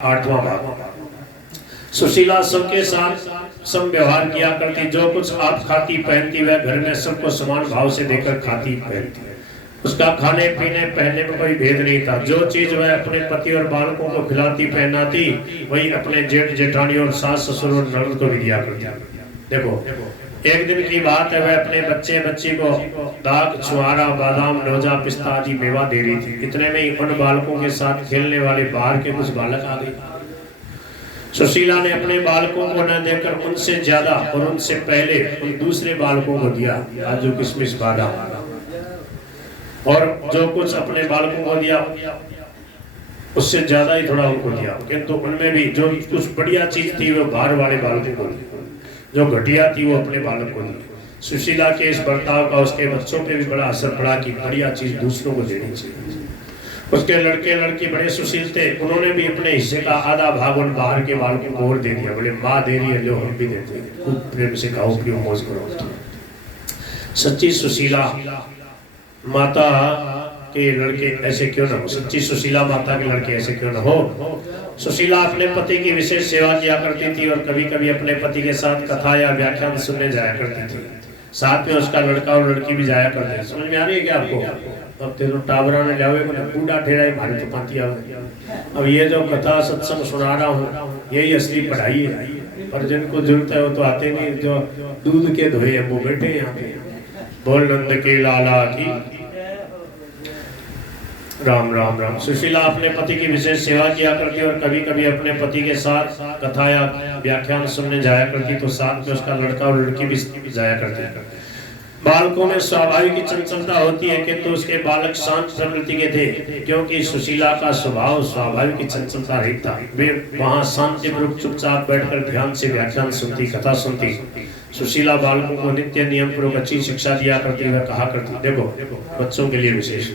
आठवां भाग। सुशीला सबके साथ सम व्यवहार किया करती, जो कुछ आप खाती पहनती वह घर में सबको समान भाव से देकर खाती पहनती। उसका खाने पीने पहनने में कोई भेद नहीं था। जो चीज वह अपने पति और बालकों को खिलाती पहनाती वही अपने जेठ जेठानी और सास ससुर और ननद को भी दिया करती। देखो एक दिन की बात है, वह अपने बच्ची को दाग, छुआरा, बादाम, नौजा, पिस्ता आदि मेवा दे रही थी। इतने में ही उन बालकों के साथ खेलने वाले बाहर के कुछ बालक आ गए। सुशीला ने अपने बालकों को न देकर उनसे ज्यादा और उनसे पहले उन दूसरे बालकों को दिया, काजू, किशमिश, बादाम, और जो कुछ अपने बालकों को दिया उससे ज्यादा ही थोड़ा उनको दिया। किंतु उनमें भी जो कुछ बढ़िया चीज थी वो बाहर वाले बालकों को दी, जो घटिया थी वो अपने बालक को दी। सुशीला के इस बर्ताव का उसके बच्चों पे भी बड़ा असर पड़ा कि बढ़िया चीज दूसरों को देनी चाहिए। उसके लड़के लड़की बड़े सुशील थे, उन्होंने भी अपने हिस्से का आधा भाग उन बाहर के बालकों को और दे दिया। बोले माँ दे रही है, लो हम भी देते हैं, खूब प्रेम से खाओ पियो मौज करो। सच्ची सुशीला माता के लड़के ऐसे क्यों न हो, सच्ची सुशीला माता के लड़के ऐसे क्यों न हो। सुशीला अपने पति की विशेष सेवा किया करती थी और कभी कभी अपने पति के साथ कथा या व्याख्यान सुनने जाया करती थी। साथ में उसका लड़का और लड़की भी जाया करते हैं। समझ में आ रही है क्या आपको? अब तेरे टावरा ने लावे बूढ़ा ठेरा मारे तो पाती आवे। अब ये जो कथा सत्संग सुना रहा हूँ यही असली पढ़ाई है, पर जिनको जरूरत है वो तो आते नहीं, जो दूध के धोए हैं वो बैठे यहाँ पे। बोल नंद के लाला की राम राम राम। सुशीला अपने पति की विशेष सेवा किया करती और कभी कभी अपने पति के साथ कथा या व्याख्यान सुनने जाया करती, तो साथ में उसका लड़का और लड़की भी जाया करते। बालकों में स्वाभाविक चंचलता होती है, किंतु उसके बालक शांत प्रकृति के थे, क्योंकि सुशीला का स्वभाव स्वाभाविक चंचलता रहित था। वे वहाँ शांतिपूर्वक चुपचाप बैठकर ध्यान से व्याख्यान सुनती, कथा सुनती। सुशीला बालकों को नित्य नियम पूर्वक अच्छी शिक्षा दिया करती, वह कहा करती। देखो बच्चों के लिए विशेष,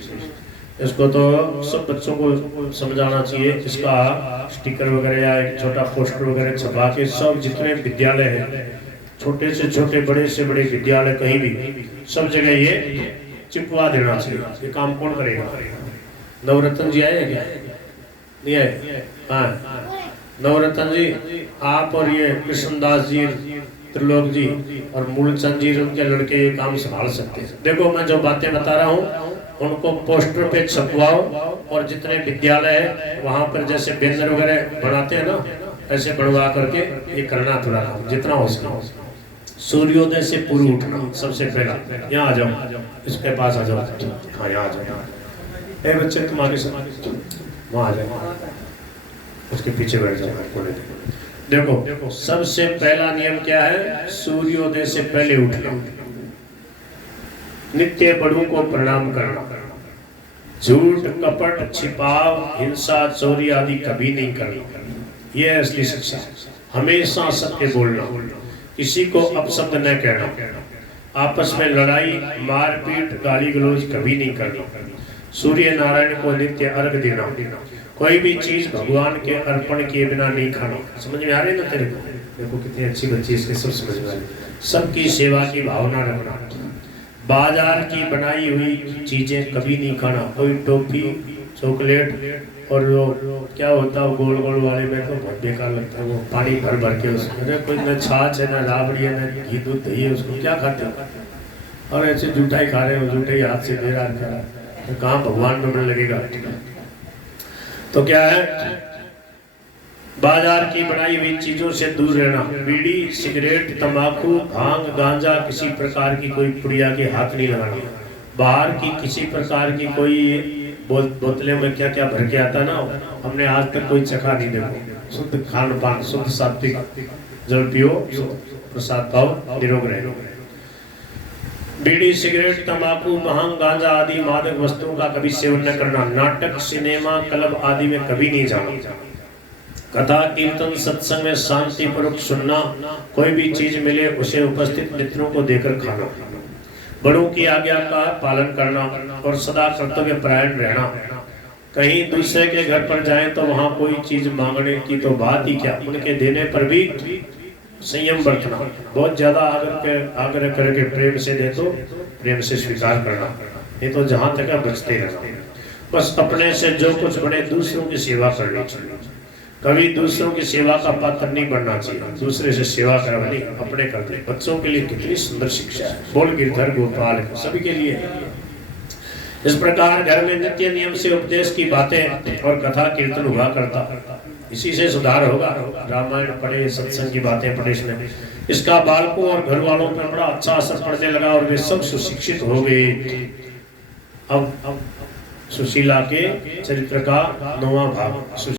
इसको तो सब बच्चों को समझाना चाहिए। इसका स्टिकर वगैरह या एक छोटा पोस्टर वगैरह छपा के सब जितने विद्यालय हैं, छोटे से छोटे बड़े से बड़े विद्यालय कहीं भी सब जगह ये चिपवा देना चाहिए। ये काम कौन करेगा? नवरत्न जी आए क्या? नहीं आए? हाँ नवरत्न जी आप और ये कृष्णदास जी, त्रिलोक जी और मूलचंद जी, उनके लड़के ये काम संभाल सकते हैं। देखो मैं जो बातें बता रहा हूँ उनको पोस्टर पे छपवाओ और जितने विद्यालय है वहां पर जैसे बैनर वगैरह बनाते हैं ना, ऐसे बनवा करके ये करना थोड़ा काम जितना हो सके। सूर्योदय से पूर्व उठना सबसे पहला। यहाँ आ जाओ, इसके पास आ जाओ। हाँ यहाँ आ जाओ। ए बच्चे तुम आगे से वहाँ आ जाओ, उसके पीछे बैठ जाओ। देखो सबसे पहला नियम क्या है? सूर्योदय से पहले उठना, नित्य बड़ों को प्रणाम करना, झूठ, कपट, छिपाव, हिंसा, चोरी आदि कभी नहीं करना। यह असली शिक्षा। हमेशा सत्य बोलना, किसी को अपशब्द न कहना, आपस में लड़ाई, मारपीट, गाली गलौज कभी नहीं करना, सूर्य नारायण को नित्य अर्घ देना, कोई भी चीज भगवान के अर्पण किए बिना नहीं खाना। समझ में आ रही है ना तेरे को? देखो कितनी अच्छी बच्ची, इसके सब समझ में आ रही। सबकी सेवा की भावना रखना, बाजार की बनाई हुई चीजें कभी नहीं खाना। कोई टॉफी, चॉकलेट और वो क्या होता है गोल गोल वाले में तो बहुत बेकार लगता है, वो पानी भर भर के उसमें कोई न छाछ है, न राबड़ी है, न घी दूध दही है, उसको क्या खाते हो? और ऐसे जूठा ही खा रहे हो, जूठा ही हाथ से दे रहा है, तो कहाँ भगवान में मन लगेगा? तो क्या है, बाजार की बनाई हुई चीजों से दूर रहना। बीड़ी, सिगरेट, तंबाकू, भांग, गांजा, किसी प्रकार की कोई पुड़िया के हाथ नहीं लगाना। बाहर की किसी प्रकार की कोई बोतलें में क्या क्या भर के आता ना, हमने आज तक कोई चखा नहीं। देखो शुद्ध खान पान, शुद्ध सात्विक जल पियो, प्रसाद पाओ, निरोग रहो। बीड़ी, सिगरेट, तंबाकू, भांग, गांजा आदि मादक वस्तुओं का कभी सेवन न करना। नाटक, सिनेमा, क्लब आदि में कभी नहीं जाना। कथा, कीर्तन, सत्संग में शांति पूर्वक सुनना, कोई भी चीज मिले उसे उपस्थित मित्रों को देकर खाना, बड़ों की आज्ञा का पालन करना और सदा कर्तव्य परायण रहना। कहीं दूसरे के घर पर जाएं तो वहां कोई चीज मांगने की तो बात ही क्या, उनके देने पर भी संयम बरतना। बहुत ज्यादा आग्रह करके प्रेम से दे तो प्रेम से स्वीकार करना, नहीं तो जहां तक बचते रहना। बस अपने से जो कुछ बने दूसरों की सेवा करनी चाहिए। कभी दूसरों की सेवा का पात्र नहीं बनना चाहिए, दूसरे से सेवा करवानी अपने करते। बच्चों के लिए कितनी सुंदर शिक्षा है, बोल गिरधर गोपाल सभी के लिए। इस प्रकार घर में नित्य नियम से उपदेश की बातें और कथा कीर्तन हुआ करता, इसी से सुधार होगा। रामायण पढ़े, सत्संग की बातें पढ़े, इसने इसका बालकों और घर वालों पर बड़ा अच्छा असर पड़ने लगा और वे सब सुशिक्षित हो गए। अब सुशीला के चरित्र का 9वां भाग।